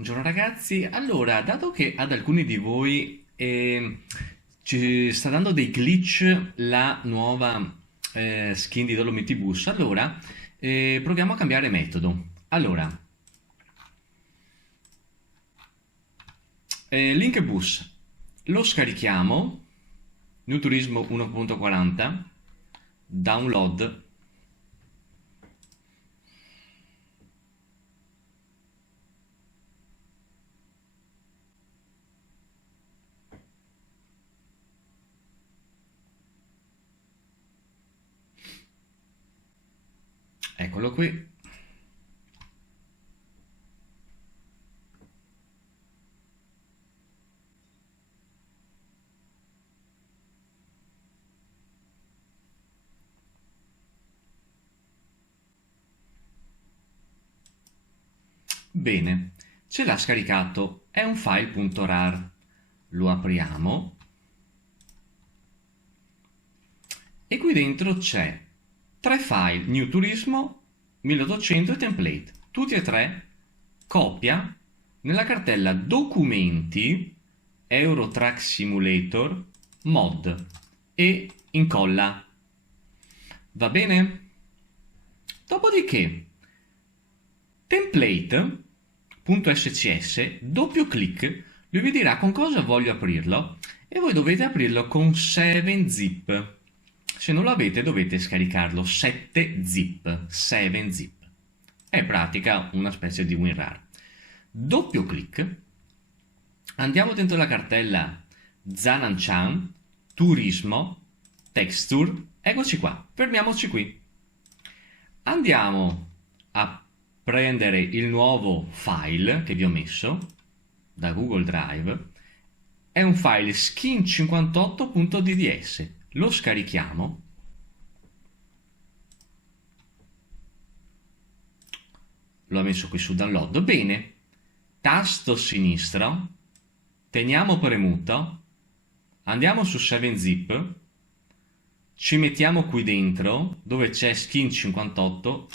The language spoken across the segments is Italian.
Buongiorno ragazzi, allora, dato che ad alcuni di voi ci sta dando dei glitch la nuova skin di Dolomiti Bus, allora proviamo a cambiare metodo. Allora, Link Bus lo scarichiamo, New Turismo 1.40, download. Eccolo qui. Bene, ce l'ha scaricato, è un file.rar. Lo apriamo e qui dentro c'è tre file, New Turismo, 1800 e Template, tutti e tre copia nella cartella Documenti, Eurotrack Simulator, Mod e incolla. Va bene? Dopodiché, template.scs, doppio clic, lui vi dirà con cosa voglio aprirlo e voi dovete aprirlo con 7zip. Se non lo avete dovete scaricarlo 7zip, 7zip. È in pratica una specie di WinRAR. Doppio clic, andiamo dentro la cartella Zananchan, Turismo, Texture, eccoci qua, fermiamoci qui. Andiamo a prendere il nuovo file che vi ho messo da Google Drive, è un file skin58.dds, lo scarichiamo, l'ho messo qui su download, bene, tasto sinistro, teniamo premuto, andiamo su 7zip, ci mettiamo qui dentro dove c'è skin58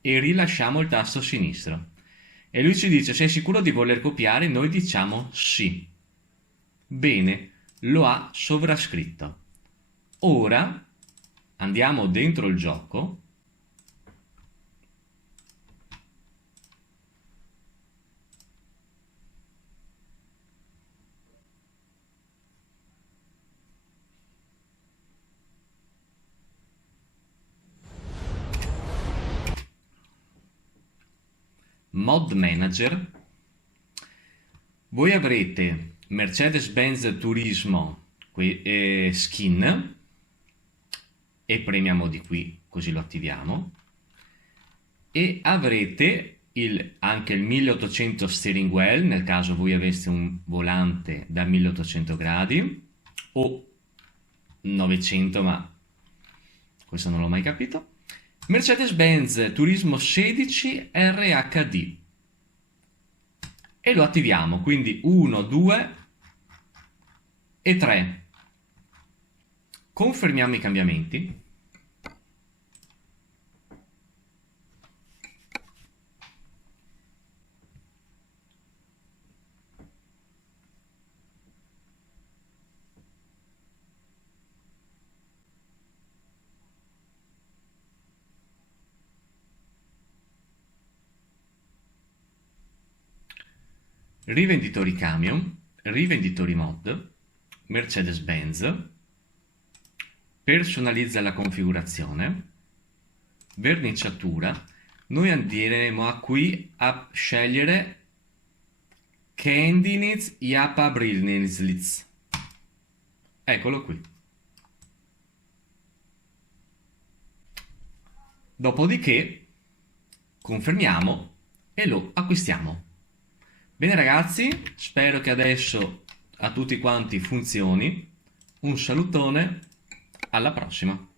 e rilasciamo il tasto sinistro e lui ci dice: sei sicuro di voler copiare? Noi diciamo sì. Bene, lo ha sovrascritto. Ora andiamo dentro il gioco, Mod Manager, voi avrete Mercedes-Benz Turismo skin e premiamo di qui, così lo attiviamo, e avrete anche il 1800 steering wheel nel caso voi aveste un volante da 1800 gradi o 900, ma questo non l'ho mai capito. Mercedes-Benz Turismo 16 RHD e lo attiviamo, quindi 1, 2 e 3. Confermiamo i cambiamenti. Rivenditori camion, rivenditori mod, Mercedes-Benz, personalizza la configurazione, verniciatura, noi andremo a qui a scegliere Candinitz Japa Brilnitz. Eccolo qui. Dopodiché confermiamo e lo acquistiamo. Bene ragazzi, spero che adesso a tutti quanti funzioni. Un salutone, alla prossima.